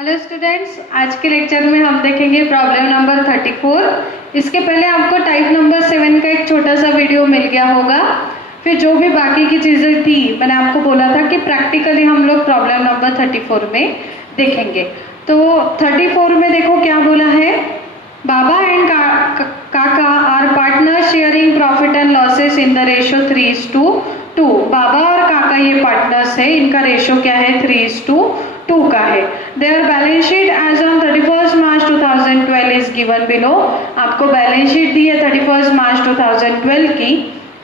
Hello students, आज के lecture में हम देखेंगे प्रॉब्लम नंबर 34। इसके पहले आपको टाइप नंबर 7 का एक छोटा सा वीडियो मिल गया होगा। फिर जो भी बाकी की चीज़ें थी, मैंने आपको बोला था कि प्रैक्टिकली हम लोग प्रॉब्लम नंबर 34 में देखेंगे। तो 34 में देखो क्या बोला है, Baba and Kaka are partner sharing profit and losses in the ratio 3:2। Baba और काका ये पार्टनर्स है, इनका रेशियो क्या है 3:2 का है। Their balance sheet as on 31 March 2012 is given below. आपको बैलेंस शीट दी है 31 मार्च 2012 की,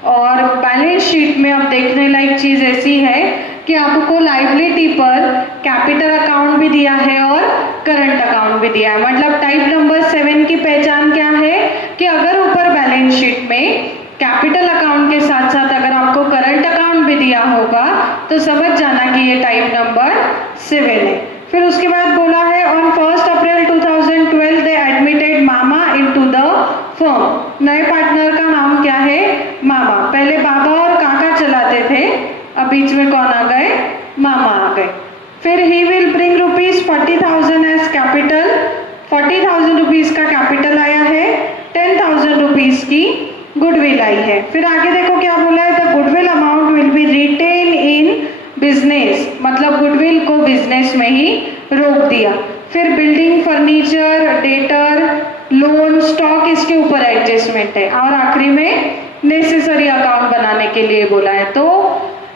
और बैलेंस शीट में अब देखने लायक चीज ऐसी है कि आपको लायबिलिटी पर कैपिटल अकाउंट भी दिया है और करंट अकाउंट भी दिया है। मतलब टाइप नंबर 7 की पहचान क्या है कि अगर ऊपर बैलेंस शीट में कैपिटल अकाउंट के साथ साथ अगर आपको करंट अकाउंट भी दिया होगा तो समझ जाना कि ये टाइप नंबर 7 है। फिर उसके बाद बोला है on 1 April 2012 they admitted mama into the firm. नए पार्टनर का नाम क्या है, मामा। पहले बाबा और काका चलाते थे, अब बीच में कौन आ गए, मामा आ गए। फिर ही will bring ₹40,000 as capital. 40,000 rupees का कैपिटल आया है, 10,000 रुपीज की गुडविल आई है। फिर आगे देखो क्या बोला है, the goodwill amount will be retained in business, मतलब गुडविल को बिजनेस में ही रोक दिया। फिर building, furniture, debtor, loan, stock, इसके ऊपर एडजस्टमेंट है। और आखिरी में नेसेसरी अकाउंट बनाने के लिए बोला है। तो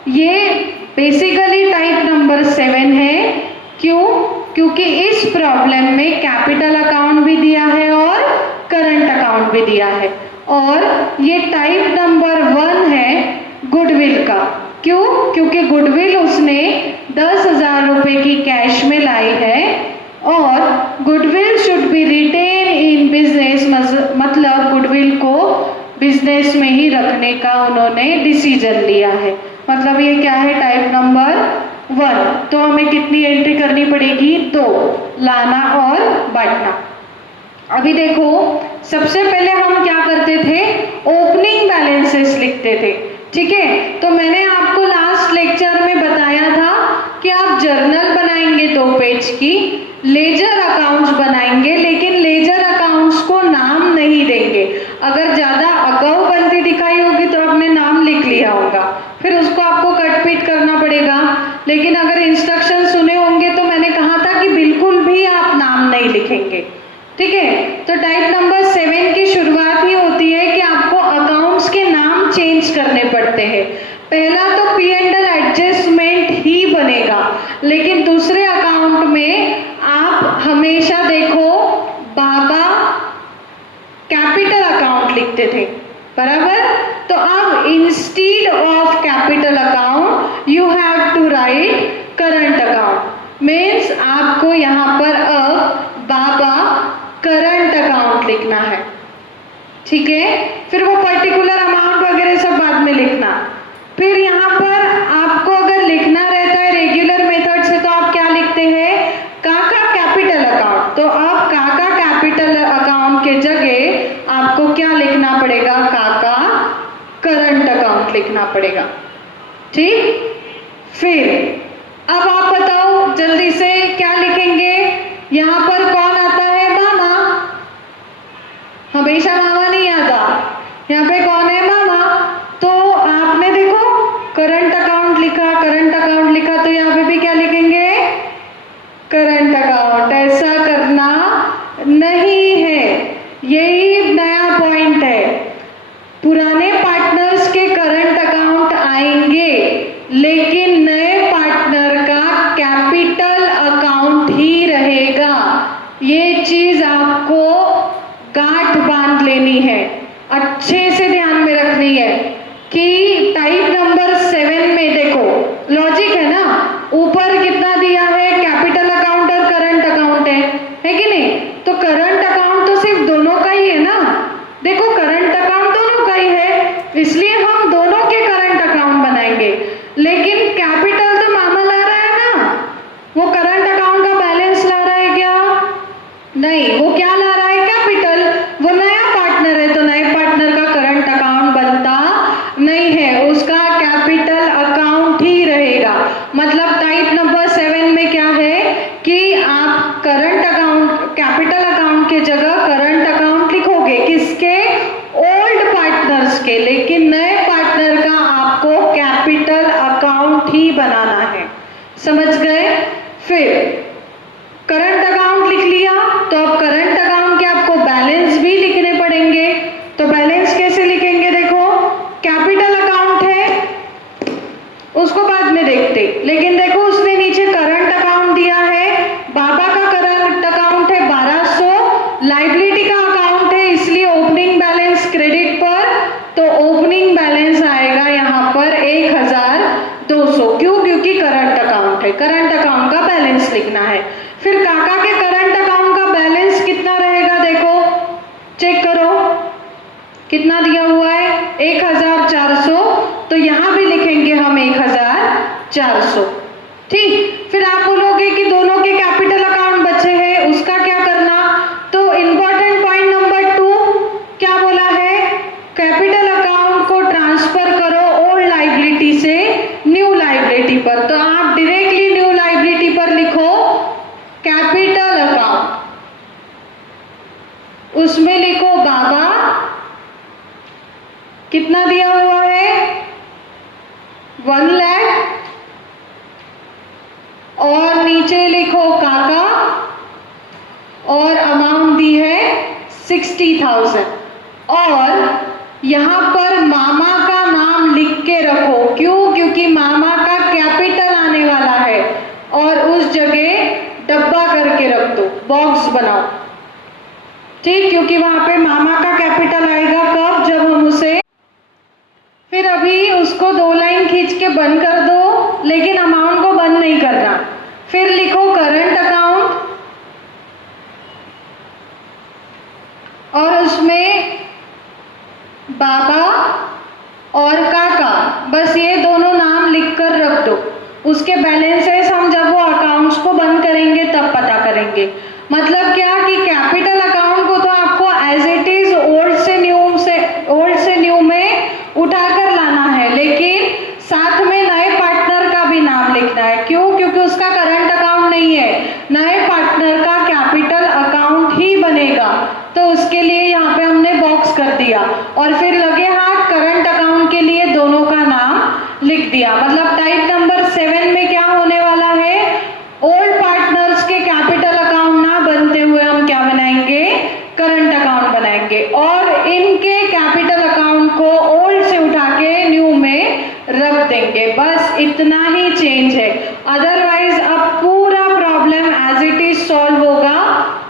ये बेसिकली टाइप नंबर 7 है। क्यों? क्योंकि इस प्रॉब्लम में कैपिटल अकाउंट भी दिया है और करंट अकाउंट भी दिया है। और ये टाइप नंबर 1 है गुडविल का। क्यों? क्योंकि गुडविल उसने 10,000 रुपए की कैश में लाई है, और goodwill should be retained in business, मतलब गुडविल को बिजनेस में ही रखने का उन्होंने डिसीजन लिया है। मतलब ये क्या है, टाइप नंबर 1। तो हमें कितनी एंट्री करनी पड़ेगी, 2, लाना और बांटना। अभी देखो, सबसे पहले हम क्या करते थे, ओपनिंग बैलेंसेस लिखते थे, ठीक है। तो मैंने आपको लास्ट लेक्चर में बताया था कि आप जर्नल बनाएंगे 2 पेज की, लेजर अकाउंट्स बनाएंगे, लेकिन लेजर अकाउंट्स को नाम नहीं देंगे। अगर ज्यादा अगाऊ बनती दिखाई होगी तो आपने नाम लिख लिया होगा, फिर उसको आपको कट पीट करना पड़ेगा। लेकिन अगर इंस्ट्रक्शन सुने होंगे तो मैंने कहा था कि बिल्कुल भी आप नाम नहीं लिखेंगे, ठीक है। तो टाइप नंबर 7 की शुरुआत ही होती है कि आपको अकाउंट्स के नाम चेंज करने पड़ते हैं। पहला तो P&L एडजस्टमेंट ही बनेगा, लेकिन दूसरे अकाउंट में आप हमेशा देखो बाबा कैपिटल अकाउंट लिखते थे, बराबर। तो अब instead of capital account you have to write current account. Means आपको यहाँ पर अब बाबा करंट अकाउंट लिखना है, ठीक है। फिर वो पर्टिकुलर अमाउंट वगैरह सब बाद में लिखना। फिर यहाँ पर आपको अगर लिखना रहता है रेगुलर मेथड से तो आप क्या लिखते हैं, काका कैपिटल अकाउंट। तो अब काका कैपिटल अकाउंट के जगह आपको क्या लिखना पड़ेगा, काका करंट अकाउंट लिखना पड़ेगा, ठीक। फिर अब आप बताओ जल्दी से क्या लिखेंगे। यहाँ पर कौन आता है, मामा। हमेशा मामा नहीं आता, यहाँ पे कौन है, मामा। तो आपने देखो करंट अकाउंट लिखा, करंट अकाउंट लिखा, तो यहाँ पे भी क्या लिखेंगे, करंट अकाउंट। ऐसा करना नहीं है, यही नया पॉइंट है। पुराने पार्टनर्स के करंट अकाउंट आएंगे, लेकिन नए पार्टनर का कैपिटल अकाउंट ही रहेगा। ये चीज आपको गांठ बांध लेनी है, अच्छे से ध्यान में रखनी है कि टाइप नंबर 7 में देखो लॉजिक है ना, ऊपर कितना दिया है, कैपिटल अकाउंट और current account current account, capital account के जगह करंट अकाउंट लिखोगे, किसके? ओल्ड पार्टनर्स के, लेकिन नए पार्टनर का आपको कैपिटल अकाउंट ही बनाना है। समझ गए? फिर करंट अकाउंट लिख लिया, तो अब करंट अकाउंट के आपको बैलेंस भी लिखने पड़ेंगे। तो बैलेंस कैसे लिखेंगे? देखो, कैपिटल अकाउंट है, उसको बाद में देखते, लेकिन देखो उसने नीचे करंट अकाउंट दिया है। बाबा का करंट अकाउंट है 1200, लाइबिलिटी का अकाउंट है, इसलिए ओपनिंग बैलेंस क्रेडिट पर, तो ओपनिंग बैलेंस आएगा यहाँ पर 1200। क्यों? क्योंकि करंट अकाउंट है, करंट अकाउंट का बैलेंस लिखना है। फिर काका के करंट अकाउंट का बैलेंस कितना रहेगा? देखो चेक करो कितना दिया हुआ है, 1400, तो यहां भी लिखेंगे हम 1400। ठीक, फिर आप बोलोगे कि दोनों के कैपिटल अकाउंट बचे हैं, उसका क्या करना? तो इंपॉर्टेंट पॉइंट नंबर 2 क्या बोला है? कैपिटल अकाउंट को ट्रांसफर करो ओल्ड लाइबिलिटी से न्यू लाइबिलिटी पर। तो आप डायरेक्टली न्यू लाइबिलिटी पर लिखो कैपिटल अकाउंट, उसमें लिखो बाबा कितना दिया हुआ है, 1 लाख, और नीचे लिखो काका, और अमाउंट दी है 60,000, और यहां पर मामा का नाम लिख के रखो। क्यों? क्योंकि मामा का कैपिटल आने वाला है, और उस जगह डब्बा करके रख दो, बॉक्स बनाओ। ठीक, क्योंकि वहां पे मामा का कैपिटल आएगा कब? जब हम उसे, फिर अभी उसको 2 लाइन खींच के बंद कर दो, लेकिन अमाउंट को बंद नहीं करना। फिर लिखो करंट अकाउंट, और उसमें बाबा और काका, बस ये दोनों नाम लिखकर रख दो। उसके बैलेंसेस हम जब वो अकाउंट्स को बंद करेंगे तब पता करेंगे। मतलब क्या कि कैपिटल अकाउंट को तो आपको एज इट इज ओल्ड से न्यू में उठाकर लाना है, लेकिन साथ में नए पार्टनर का भी नाम लिखना है। क्यों? क्योंकि उसका करंट अकाउंट नहीं है, नए पार्टनर का कैपिटल अकाउंट ही बनेगा, तो उसके लिए यहाँ पे हमने बॉक्स कर दिया। और फिर लगे हाथ करंट अकाउंट के लिए दोनों का नाम लिख दिया। मतलब टाइप नंबर 7 में क्या होने वाला है? ओल्ड पार्टनर्स के कैपिटल अकाउंट ना बनते हुए हम क्या बनाएंगे? करंट अकाउंट बनाएंगे, और इनके कैपिटल अकाउंट को ओल्ड से उठा के न्यू में रख देंगे। बस इतना ही चेंज है, अदरवाइज अब पूरा problem as it is solve होगा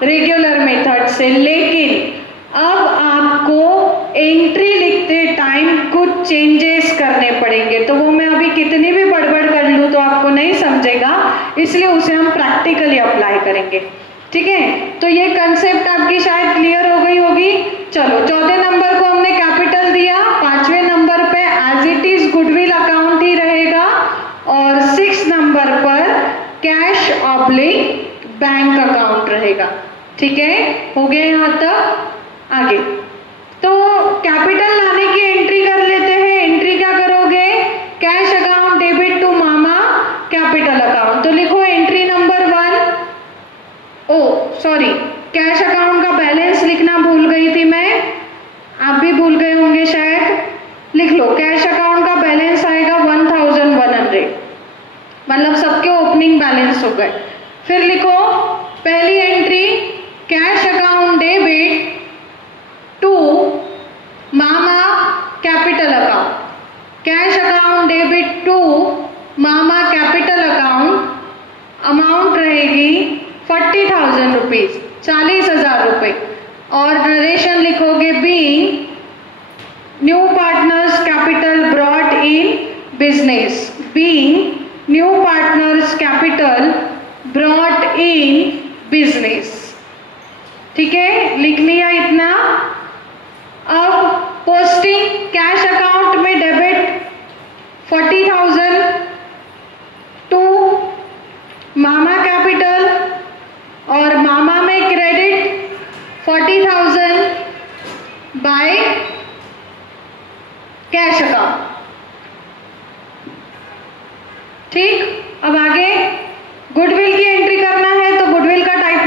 रेगुलर मेथड से। लेकिन अब आपको एंट्री लिखते टाइम कुछ चेंजेस करने पड़ेंगे, तो वो मैं अभी कितनी भी बड़बड़ कर लूँ तो आपको नहीं समझेगा, इसलिए उसे हम प्रैक्टिकली अप्लाई करेंगे। ठीक है, तो ये कंसेप्ट आपकी शायद क्लियर हो गई होगी। चलो, 14 नंबर को हमने कैपिटल दिया, 5वें नंबर पे as it is goodwill account ही रहेगा, और 6 नंबर पर कैश ऑब्लिक बैंक अकाउंट रहेगा। ठीक है, हो गया यहाँ तक? आगे तो कैपिटल लाने की एंट्री कर लेते हैं। एंट्री क्या करोगे? Cash account debit to Mama capital account. तो लिखो entry number 1, sorry, cash account का बैलेंस लिखना भूल गई थी मैं, आप भी भूल गए होंगे शायद। लिख लो, कैश अकाउंट का बैलेंस आएगा 1100, मतलब सबके ओपनिंग बैलेंस हो गए। फिर लिखो पहली entry, cash account debit to Mama capital account, cash account debit to Mama capital account, amount रहेगी 40,000 रुपीज, 40,000 रुपए, और नरेशन लिखोगे being new partners capital brought in business, being new partners capital brought in business. ठीक है, लिख लिया इतना। अब पोस्टिंग कैश अकाउंट में डेबिट 40,000 टू मामा कैपिटल, और मामा में क्रेडिट 40,000 बाय कैश अकाउंट। ठीक, अब आगे गुडविल की एंट्री करना है, तो गुडविल का टाइप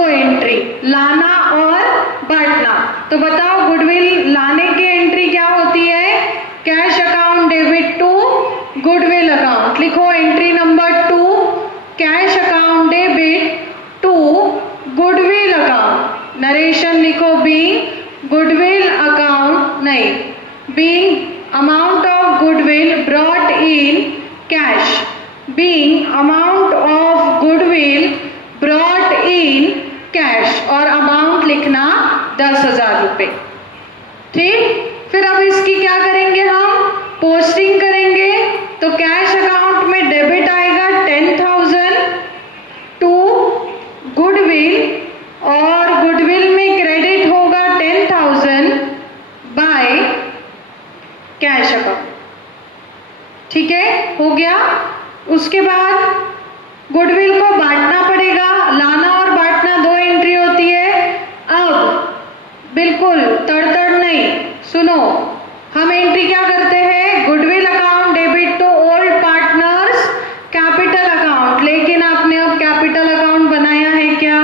दो एंट्री, लाना और बांटना। तो बताओ गुडविल लाने की एंट्री क्या होती है? Cash account debit to goodwill account. लिखो entry number 2, cash account debit to goodwill account. Narration लिखो बीइंग गुडविल अकाउंट, नहीं, being amount of goodwill brought in cash, being amount of goodwill brought in cash, और amount लिखना 10,000 रुपए। ठीक, फिर अब इसकी क्या करेंगे हम? पोस्टिंग करेंगे। तो कैश अकाउंट में डेबिट आएगा 10,000 टू गुडविल, और गुडविल में क्रेडिट होगा 10,000 बाय कैश अकाउंट। ठीक है, हो गया। उसके बाद गुडविल को बांटना पड़ेगा। लाना और बांटना दो एंट्री होती है। अब बिल्कुल तड़तड़ नहीं, सुनो, हम एंट्री क्या करते हैं? Goodwill account debit to old partners capital account. लेकिन आपने अब कैपिटल अकाउंट बनाया है क्या?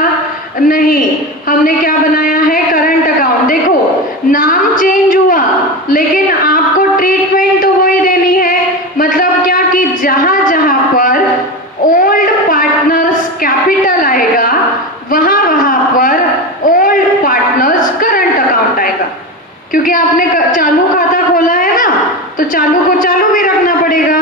नहीं, हमने क्या बनाया है? Current account. देखो नाम चेंज हुआ, लेकिन आपको ट्रीटमेंट तो वही देनी है। मतलब क्या कि जहां जहां पर ओल्ड पार्टनर्स कैपिटल आएगा, वहां वहां पर ओल्ड पार्टनर्स करंट अकाउंट आएगा। क्योंकि आपने चालू खाता खोला है ना, तो चालू को चालू भी रखना पड़ेगा।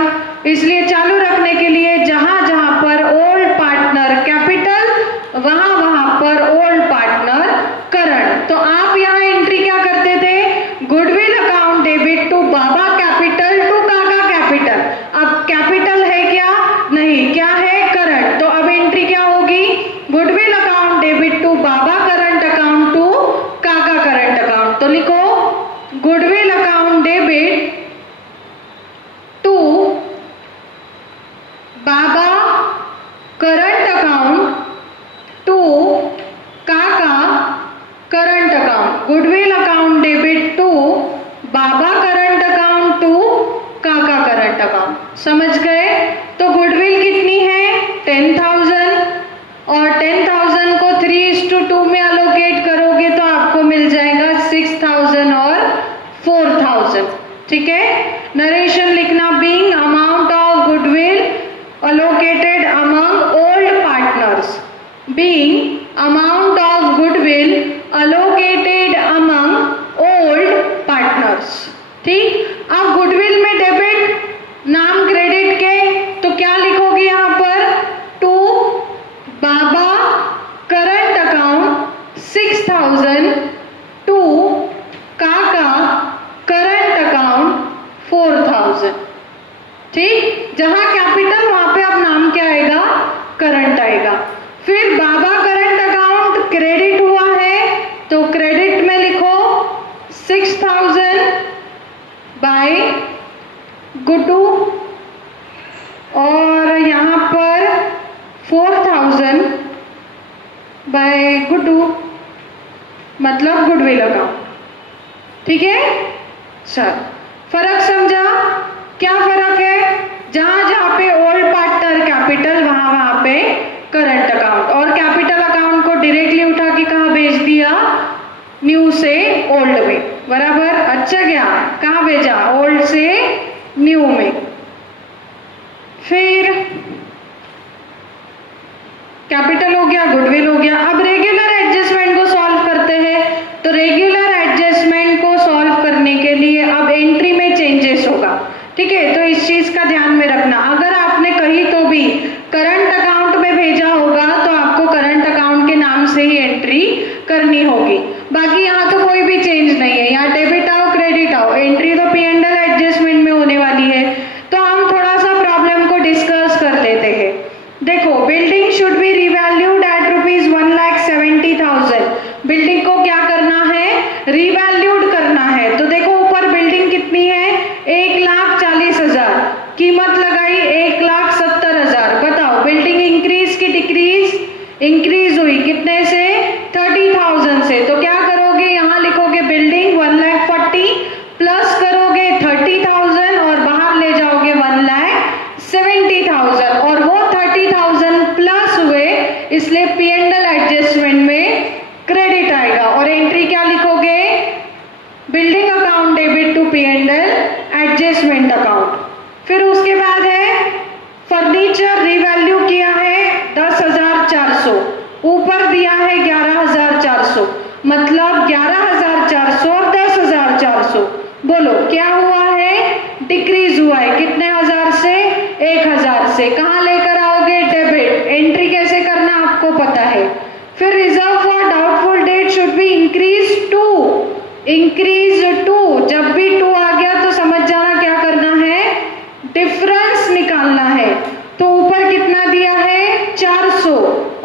इसलिए चालू रखने के लिए जहां जहां पर ओल्ड पार्टनर कैपिटल, वहां वहां पर ओल्ड पार्टनर करंट। तो आप यहाँ एंट्री क्या करते थे? Goodwill account debit to Baba capital to Kaka capital. अब कैपिटल है क्या? नहीं, क्या है? करंट। तो अब एंट्री क्या होगी? Goodwill account debit to Baba current account to Kaka current account. तो लिखो goodwill account debit to Baba current account to Kaka current account. Goodwill account debit to Baba current account to Kaka current account. समझ गए? तो गुडविल कितनी है? 10,000, और 10,000 को 3:2 में अलोकेट करोगे तो आपको मिल जाएगा 6,000 और 4,000। ठीक है, नरेशन लिखना being amount of goodwill allocated among old partners, being amount of goodwill allocated among old partners. ठीक, अब गुडविल में डेबिट, नाम क्रेडिट के, तो क्या लिखोगे यहाँ पर? To Baba current account 6,000 to Kaka current account 4,000। ठीक, जहां कैपिटल वहां पे अब नाम क्या आएगा? करंट आएगा। फिर बाबा करंट अकाउंट क्रेडिट हुआ है, तो क्रेडिट में लिखो 6,000 बाय गुड्डू, और यहाँ पर 4,000 बाय गुड्डू, मतलब गुडविल अकाउंट। ठीक है, चल, फर्क समझा? क्या फर्क है? जहां जहां पे ओल्ड पार्टनर कैपिटल, वहां वहां पे करंट अकाउंट। और कैपिटल अकाउंट को डायरेक्टली उठा के कहाँ भेज दिया? न्यू से ओल्ड में। बराबर? अच्छा गया, कहाँ भेजा? ओल्ड से न्यू में। फिर कैपिटल हो गया, गुडविल हो गया। अब रेगुलर एडजस्टमेंट को सॉल्व करते हैं। तो रेगुलर एडजस्टमेंट को सॉल्व करने के लिए अब एंट्री में चेंजेस होगा। ठीक है, तो इस चीज का ध्यान में रखना। अगर आपने कहीं तो भी करंट अकाउंट में भेजा होगा तो आपको करंट अकाउंट के नाम से ही एंट्री करनी होगी। बाकी यहाँ तो कोई भी चेंज नहीं है, यहाँ डेबिट आओ क्रेडिट आओ, एंट्री तो P&L एडजस्टमेंट में होने वाली है। तो हम थोड़ा सा प्रॉब्लम को डिस्कस कर लेते हैं। देखो, building should be revalued at ₹1,70,000। Building को क्या करना है? रिवैल्यूड करना है। तो देखो ऊपर बिल्डिंग कितनी है? 1,40,000। कीमत लगाई 1,70,000। बताओ बिल्डिंग इंक्रीज की डिक्रीज? इंक्रीज हुई। कितने से? 30,000 से। तो क्या करोगे? यहाँ लिखोगे बिल्डिंग 1,40,000 प्लस करोगे 30,000 और बाहर ले जाओगे 1,70,000 और वो 30,000 प्लस हुए, इसलिए P&L एडजस्टमेंट में क्रेडिट आएगा। और एंट्री क्या लिखोगे, building account debit to P&L adjustment account. फिर उसके बाद है फर्नीचर रिवैल्यू किया है 10,400, ऊपर दिया है 11,400, मतलब 11,400 और 10,400, बोलो क्या हुआ है, डिक्रीज हुआ है, कितने हजार से, 1,000 से। कहाँ लेकर आओगे, डेबिट। एंट्री कैसे करना आपको पता है। फिर reserve for doubtful debt should be increase to, जब भी 2 आ गया तो समझ जाना क्या करना है, डिफरेंस निकालना है। तो ऊपर कितना दिया है 400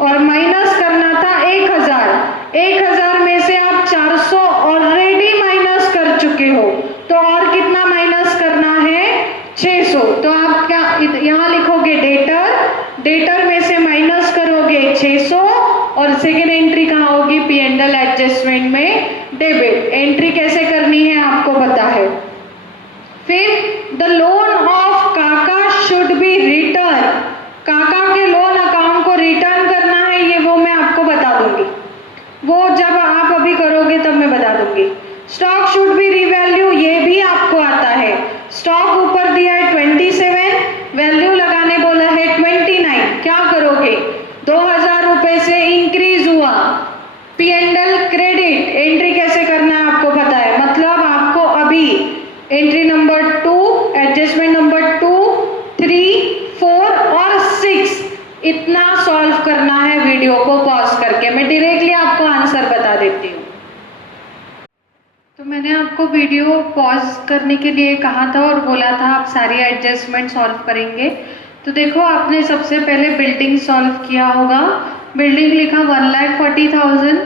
और माइनस करना था 1,000। 1,000 में से आप 400 ऑलरेडी माइनस कर चुके हो, तो और कितना माइनस करना है 600। तो आप क्या यहाँ लिखोगे, डेटर में से माइनस करोगे 600 और सेकेंड एंट्री कहाँ होगी, P&L एडजस्टमेंट में डेबिट। एंट्री कैसे करनी है आपको पता है। फिर द लोन ऑफ काका शुड बी रिटर्न, काका के लोन अकाउंट को रिटर्न करना है, ये वो मैं आपको बता दूंगी, वो जब आप अभी करोगे तब मैं बता दूंगी। स्टॉक शुड बी रिवैल्यू, ये भी आपको आता है। स्टॉक ऊपर दिया है 27, वैल्यू लगाने बोला है 29, क्या करोगे, 2,000 रुपए से इंक्रीज हुआ, P&L क्रेडिट। एंट्री कैसे करना है आपको पता है, मतलब आपको अभी एंट्री नंबर 2, एडजस्टमेंट नंबर 2, 3, 4 और 6 इतना सॉल्व करना है वीडियो को पॉज करके। मैं डायरेक्टली आपको आंसर बता देती हूँ। तो मैंने आपको वीडियो पॉज करने के लिए कहा था और बोला था आप सारी एडजस्टमेंट सॉल्व करेंगे। तो देखो आपने सबसे पहले बिल्डिंग सॉल्व किया होगा। बिल्डिंग लिखा 1,40,000,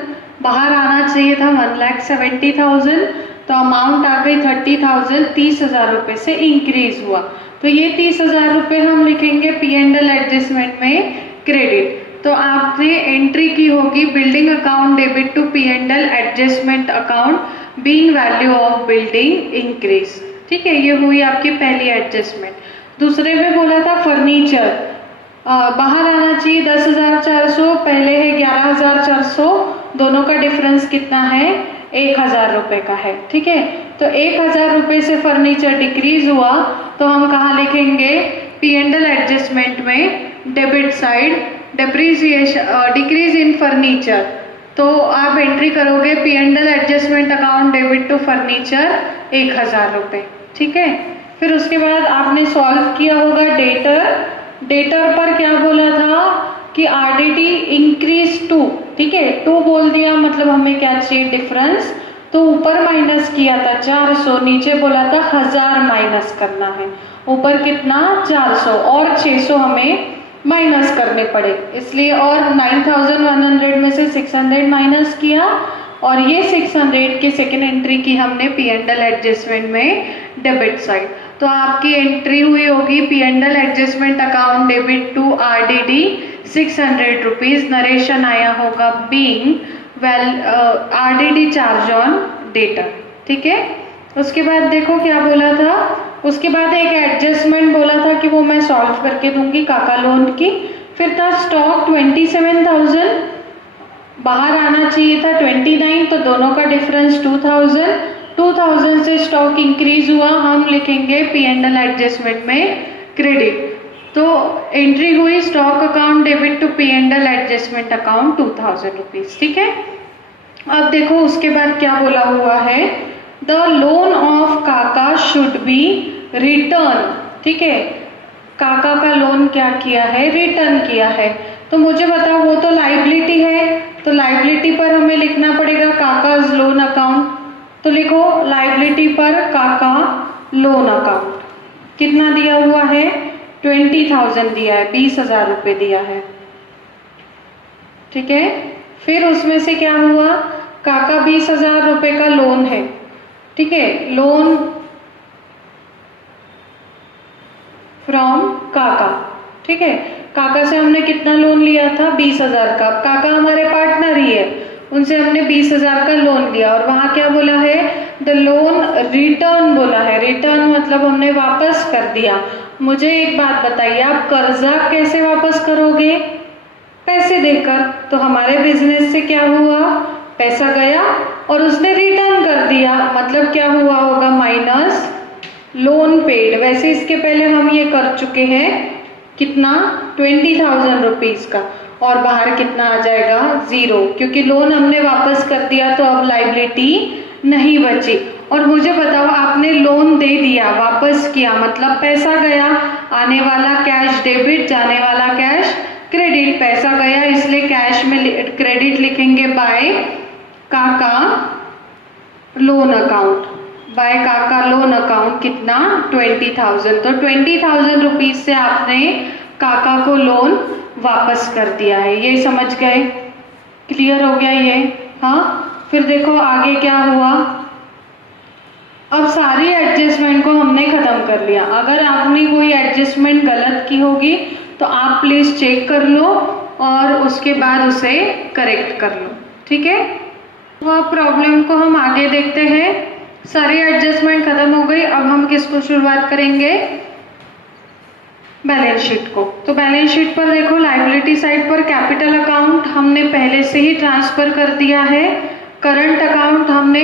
बाहर आना चाहिए था 1,70,000, तो अमाउंट आ गई 30,000, 30,000 रुपये से इंक्रीज हुआ। तो ये 30,000 रुपये हम लिखेंगे P&L एडजस्टमेंट में क्रेडिट। तो आपने एंट्री की होगी building account debit to P&L adjustment account being value of building increase. ठीक है, ये हुई आपकी पहली एडजस्टमेंट। दूसरे में बोला था फर्नीचर, बाहर आना चाहिए 10,400, पहले है 11,400, दोनों का डिफरेंस कितना है, 1,000 रुपये का है। ठीक है, तो 1,000 रुपये से फर्नीचर डिक्रीज हुआ, तो हम कहाँ लिखेंगे, P&L एडजस्टमेंट में debit side depreciation decrease in furniture. तो आप एंट्री करोगे P&L adjustment account debit to furniture 1,000 रुपये। ठीक है, फिर उसके बाद आपने सॉल्व किया होगा डेटर पर क्या बोला था कि RDD इंक्रीज टू। ठीक है, 2 बोल दिया, मतलब हमें क्या चाहिए, डिफरेंस। तो ऊपर माइनस किया था 400, नीचे बोला था 1,000 माइनस करना है। ऊपर कितना 400 और 600 हमें माइनस करने पड़े, इसलिए और 9,100 में से 600 माइनस किया और ये 600 की सेकेंड एंट्री की हमने P&L एडजस्टमेंट में डेबिट साइड। तो आपकी एंट्री हुई होगी P&L adjustment account debit to RDD 600 rupees. Narration आया होगा being RDD charge on debtor. ठीक है, उसके बाद देखो क्या बोला था, उसके बाद एक एडजस्टमेंट बोला था कि वो मैं सॉल्व करके दूंगी काका लोन की। फिर था स्टॉक 27,000, बाहर आना चाहिए था 29, तो दोनों का डिफरेंस 2,000 से स्टॉक इंक्रीज हुआ, हम लिखेंगे P&L एडजस्टमेंट में क्रेडिट। तो एंट्री हुई stock account debit to P&L adjustment account 2,000 rupees. ठीक है, अब देखो उसके बाद क्या बोला हुआ है, द लोन ऑफ काका शुड बी रिटर्न। ठीक है, काका का लोन क्या किया है, रिटर्न किया है। तो मुझे बताओ, वो तो लाइबिलिटी है, तो लाइबिलिटी पर हमें लिखना पड़ेगा काकाज लोन अकाउंट। तो लिखो लाइबिलिटी पर काका लोन अकाउंट। कितना दिया हुआ है, 20,000 दिया है, 20,000 रुपये दिया है। ठीक है, फिर उसमें से क्या हुआ, काका 20,000 रुपये का लोन है। ठीक है, लोन फ्रॉम काका। ठीक है, काका से हमने कितना लोन लिया था, 20,000 का। काका हमारे पार्टनर ही है, उनसे हमने 20,000 का लोन लिया और वहां क्या बोला है, द लोन रिटर्न बोला है। रिटर्न मतलब हमने वापस कर दिया। मुझे एक बात बताइए, आप कर्जा कैसे वापस करोगे, पैसे देकर। तो हमारे बिजनेस से क्या हुआ, पैसा गया और उसने रिटर्न कर दिया, मतलब क्या हुआ होगा, माइनस लोन पेड। वैसे इसके पहले हम ये कर चुके हैं, कितना, 20,000 रुपीज का, और बाहर कितना आ जाएगा, 0, क्योंकि लोन हमने वापस कर दिया तो अब लाइबिलिटी नहीं बची। और मुझे बताओ, आपने लोन दे दिया, वापस किया, मतलब पैसा गया, आने वाला कैश डेबिट, जाने वाला कैश क्रेडिट। पैसा गया इसलिए कैश में क्रेडिट लिखेंगे बाय काका लोन अकाउंट, बाय काका लोन अकाउंट, कितना, 20,000। तो 20,000 रुपीज से आपने काका को लोन वापस कर दिया है। ये समझ गए, क्लियर हो गया ये? हाँ, फिर देखो आगे क्या हुआ। अब सारी एडजस्टमेंट को हमने खत्म कर लिया। अगर आपने कोई एडजस्टमेंट गलत की होगी तो आप प्लीज चेक कर लो और उसके बाद उसे करेक्ट कर लो, ठीक है? वह प्रॉब्लम को हम आगे देखते हैं। सारी एडजस्टमेंट खत्म हो गई। अब हम किसको शुरुआत करेंगे, बैलेंस शीट को। तो बैलेंस शीट पर देखो, लायबिलिटी साइड पर कैपिटल अकाउंट हमने पहले से ही ट्रांसफर कर दिया है, करंट अकाउंट हमने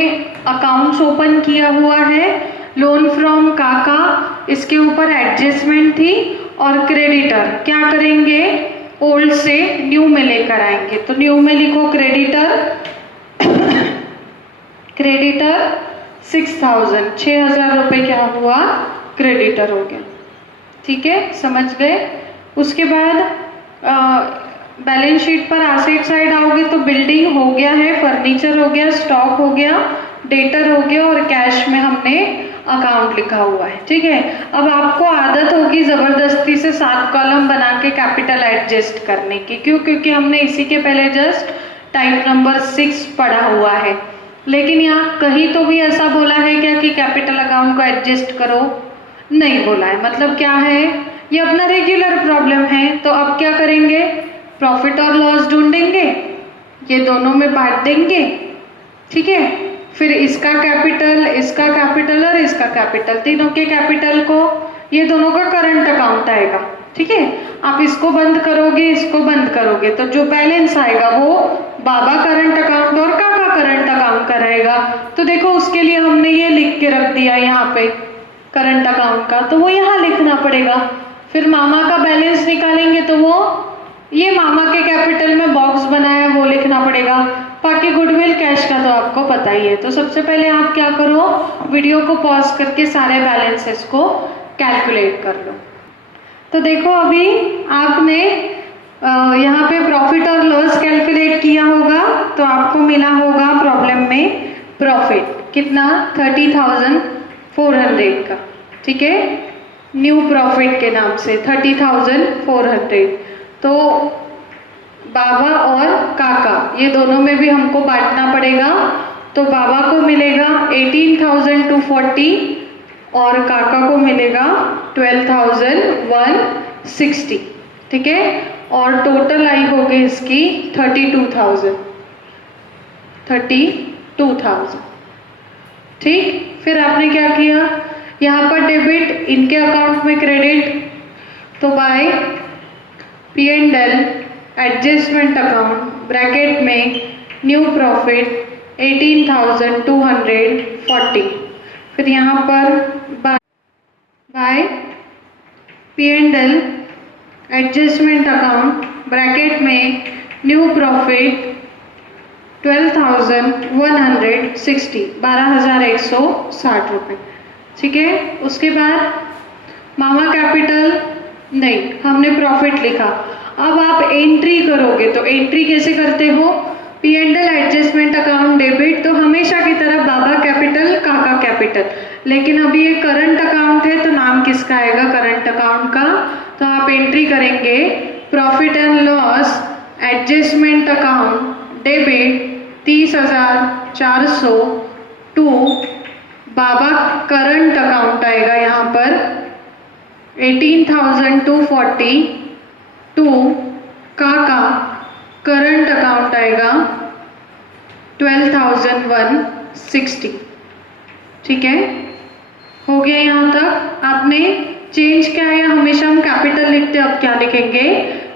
अकाउंट्स ओपन किया हुआ है, लोन फ्रॉम काका इसके ऊपर एडजस्टमेंट थी, और क्रेडिटर क्या करेंगे, ओल्ड से न्यू में लेकर आएंगे। तो न्यू में लिखो क्रेडिटर, क्रेडिटर 6,000, 6,000 रुपये क्या हुआ, क्रेडिटर हो गया, ठीक है, समझ गए? उसके बाद बैलेंस शीट पर एसेट साइड आओगे तो बिल्डिंग हो गया है, फर्नीचर हो गया, स्टॉक हो गया, डेटर हो गया, और कैश में हमने अकाउंट लिखा हुआ है, ठीक है। अब आपको आदत होगी जबरदस्ती से 7 कॉलम बना के कैपिटल एडजस्ट करने की, क्यों? क्योंकि हमने इसी के पहले जस्ट टाइप नंबर 6 पढ़ा हुआ है। लेकिन यहाँ कहीं तो भी ऐसा बोला है क्या कि कैपिटल अकाउंट को एडजस्ट करो? नहीं बोला है। मतलब क्या है, ये अपना रेगुलर प्रॉब्लम है। तो अब क्या करेंगे, प्रॉफिट और लॉस ढूंढेंगे, ये दोनों में बांट देंगे, ठीक है। फिर इसका कैपिटल, इसका कैपिटल और इसका कैपिटल, तीनों के कैपिटल को, ये दोनों का करंट अकाउंट आएगा, ठीक है। आप इसको बंद करोगे, इसको बंद करोगे, तो जो बैलेंस आएगा वो बाबा करंट अकाउंट और काका करंट अकाउंट का रहेगा। तो देखो उसके लिए हमने ये लिख के रख दिया यहाँ पे करंट अकाउंट का, तो वो यहाँ लिखना पड़ेगा। फिर मामा का बैलेंस निकालेंगे तो वो ये मामा के कैपिटल में बॉक्स बनाया है वो लिखना पड़ेगा। बाकी गुडविल कैश का तो आपको पता ही है। तो सबसे पहले आप क्या करो, वीडियो को पॉज करके सारे बैलेंसेस को कैलकुलेट कर लो। तो देखो अभी आपने यहाँ पे प्रॉफिट और लॉस कैलकुलेट किया होगा, तो आपको मिला होगा प्रॉब्लम में प्रॉफिट कितना, 30,400 का, ठीक है, न्यू प्रॉफिट के नाम से 30,400। तो बाबा और काका ये दोनों में भी हमको बांटना पड़ेगा। तो बाबा को मिलेगा 18,240 और काका को मिलेगा 12,160, ठीक है। और टोटल आई होगी इसकी 32,000, ठीक। फिर आपने क्या किया, यहाँ पर डेबिट, इनके अकाउंट में क्रेडिट, तो by P&L adjustment account bracket में न्यू प्रॉफिट 18,240। फिर यहाँ पर by P&L adjustment account bracket में न्यू प्रॉफिट 12,160, 12,160 रुपये, ठीक है। उसके बाद मामा कैपिटल नहीं, हमने प्रॉफिट लिखा। अब आप एंट्री करोगे तो एंट्री कैसे करते हो, P&L एडजस्टमेंट अकाउंट डेबिट, तो हमेशा की तरह बाबा कैपिटल काका कैपिटल। लेकिन अभी ये करंट अकाउंट है तो नाम किसका आएगा, करंट अकाउंट का। तो आप एंट्री करेंगे profit and loss adjustment account debit 30,400 to Baba current account आएगा यहाँ पर 18,240 टू काका करंट अकाउंट आएगा 12,160, ठीक है। हो गया यहाँ तक। आपने चेंज क्या है, हमेशा हम कैपिटल लिखते हैं, अब क्या लिखेंगे,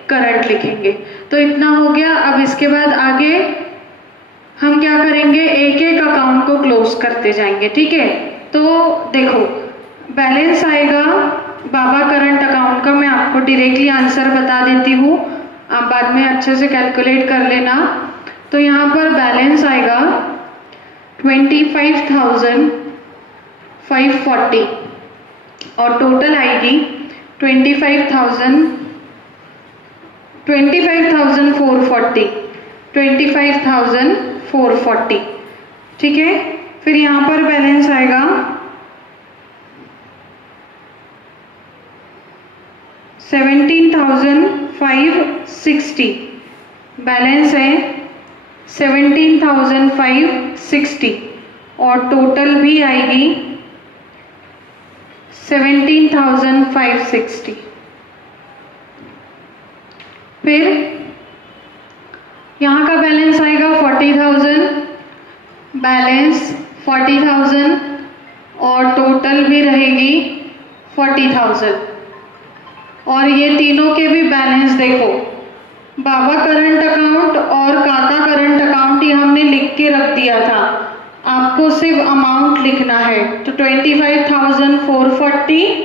करंट लिखेंगे। तो इतना हो गया। अब इसके बाद आगे हम क्या करेंगे, एक एक अकाउंट को क्लोज करते जाएंगे, ठीक है। तो देखो बैलेंस आएगा बाबा करंट अकाउंट का, मैं आपको डायरेक्टली आंसर बता देती हूँ, आप बाद में अच्छे से कैलकुलेट कर लेना। तो यहाँ पर बैलेंस आएगा 25,540 और टोटल आएगी 25,440, ठीक है। फिर यहाँ पर बैलेंस आएगा 17,560, बैलेंस है 17,560 और टोटल भी आएगी 17,560। फिर यहाँ का बैलेंस आएगा 40,000, बैलेंस 40,000 और टोटल भी रहेगी 40,000। और ये तीनों के भी बैलेंस देखो, बाबा करंट अकाउंट और काका करंट अकाउंट ये हमने लिख के रख दिया था, आपको सिर्फ अमाउंट लिखना है। तो 25,440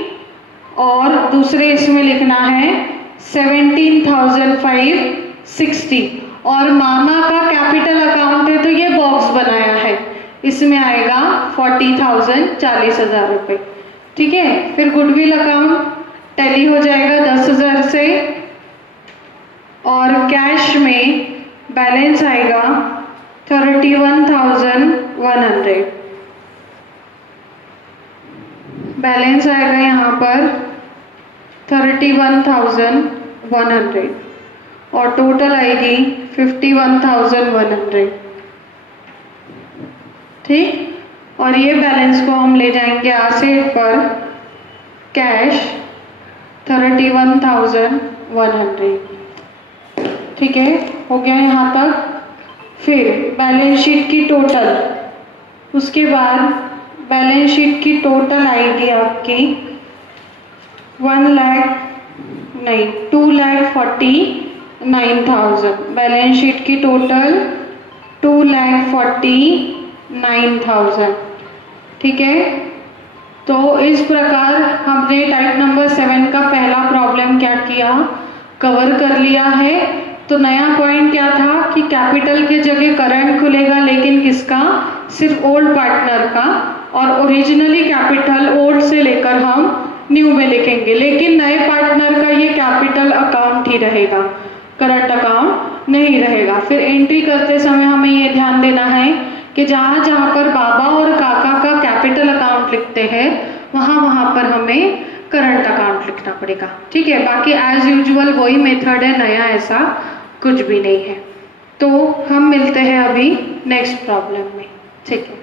और दूसरे इसमें लिखना है 17,560 और मामा का कैपिटल अकाउंट है तो ये बॉक्स बनाया है, इसमें आएगा 40,000, 40,000 रुपये, ठीक है। फिर गुडविल अकाउंट टैली हो जाएगा 10,000 से और कैश में बैलेंस आएगा 31,100, बैलेंस आएगा यहाँ पर 31,100 और टोटल आएगी 51,100, ठीक। और ये बैलेंस को हम ले जाएंगे एसेट पर, कैश 31,100, ठीक है, हो गया यहाँ तक। फिर बैलेंस शीट की टोटल, उसके बाद बैलेंस शीट की टोटल आएगी आपकी 2,49,000, बैलेंस शीट की टोटल 2,49,000, ठीक है। तो इस प्रकार हमने टाइप नंबर 7 का पहला प्रॉब्लम क्या किया, कवर कर लिया है। तो नया पॉइंट क्या था कि कैपिटल की जगह करंट खुलेगा, लेकिन किसका, सिर्फ ओल्ड पार्टनर का, और ओरिजिनली कैपिटल ओल्ड से लेकर हम न्यू में लिखेंगे, लेकिन नए पार्टनर का ये कैपिटल अकाउंट ही रहेगा, करंट अकाउंट नहीं रहेगा। फिर एंट्री करते समय हमें ये ध्यान देना है कि जहाँ जहाँ पर बाबा और काका का कैपिटल अकाउंट लिखते हैं वहाँ पर हमें करंट अकाउंट लिखना पड़ेगा, ठीक है। बाकी एज यूजुअल वही मेथड है, नया ऐसा कुछ भी नहीं है। तो हम मिलते हैं अभी नेक्स्ट प्रॉब्लम में, ठीक है।